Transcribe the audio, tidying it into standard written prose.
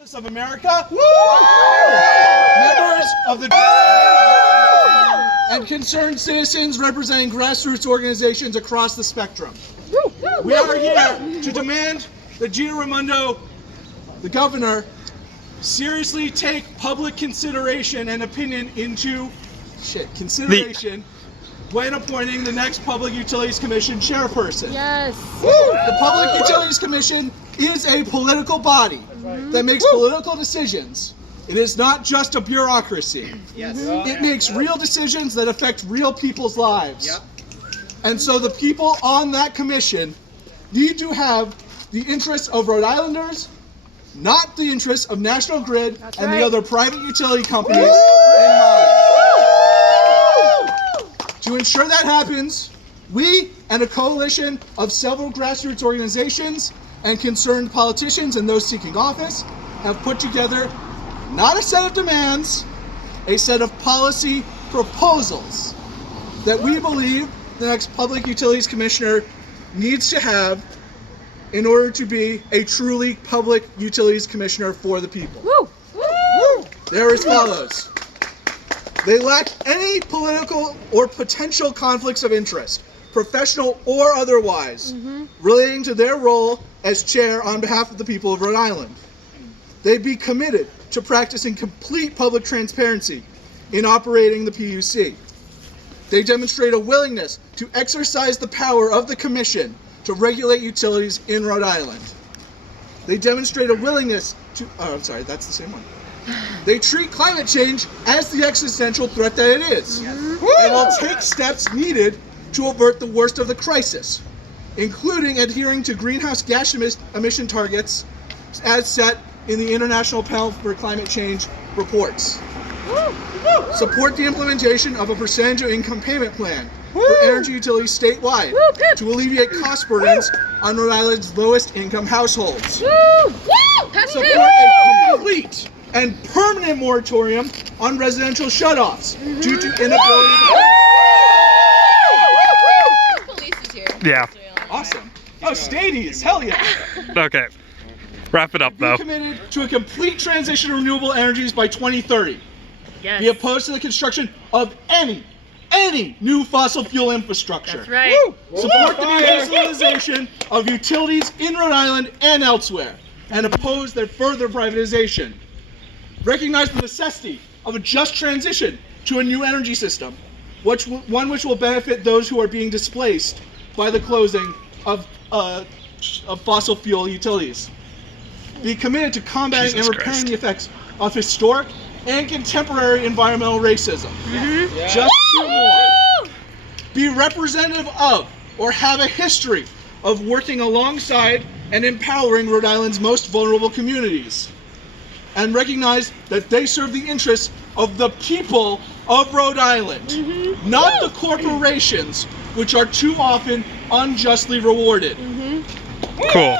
of America, members of the and concerned citizens representing grassroots organizations across the spectrum. We are here to demand that Gina Raimondo, the governor, seriously take public consideration and opinion into consideration when appointing the next Public Utilities Commission chairperson. Yes. The Public Utilities Commission is a political body that makes political decisions. It is not just a bureaucracy. Yes. It makes real decisions that affect real people's lives. Yep. And so the people on that commission need to have the interests of Rhode Islanders, not the interests of National Grid and the other private utility companies in mind. To ensure that happens, we and a coalition of several grassroots organizations and concerned politicians and those seeking office have put together not a set of demands, a set of policy proposals that we believe the next Public Utilities Commissioner needs to have in order to be a truly Public Utilities Commissioner for the people. They're as follows. They lack any political or potential conflicts of interest, professional or otherwise, relating to their role as chair on behalf of the people of Rhode Island. They be committed to practicing complete public transparency in operating the PUC. They demonstrate a willingness to exercise the power of the Commission to regulate utilities in Rhode Island. They demonstrate a willingness to, that's the same one. They treat climate change as the existential threat that it is, and will take steps needed to avert the worst of the crisis, including adhering to greenhouse gas emission targets as set in the International Panel for Climate Change reports. Support the implementation of a percentage of income payment plan for energy utilities statewide to alleviate cost burdens on Rhode Island's lowest income households. Support a complete and permanent moratorium on residential shutoffs due to inability to Police is here. Yeah. Awesome. Oh, Stadies, hell yeah. Okay. Wrap it up, Be though. committed to a complete transition to renewable energies by 2030. Yes. Be opposed to the construction of any new fossil fuel infrastructure. That's right. Support the nationalization of utilities in Rhode Island and elsewhere, and oppose their further privatization. Recognize the necessity of a just transition to a new energy system, one which will benefit those who are being displaced by the closing of fossil fuel utilities. Be committed to combating and repairing the effects of historic and contemporary environmental racism. Just two more. Be representative of or have a history of working alongside and empowering Rhode Island's most vulnerable communities. And recognize that they serve the interests of the people of Rhode Island, not the corporations, which are too often unjustly rewarded. Cool.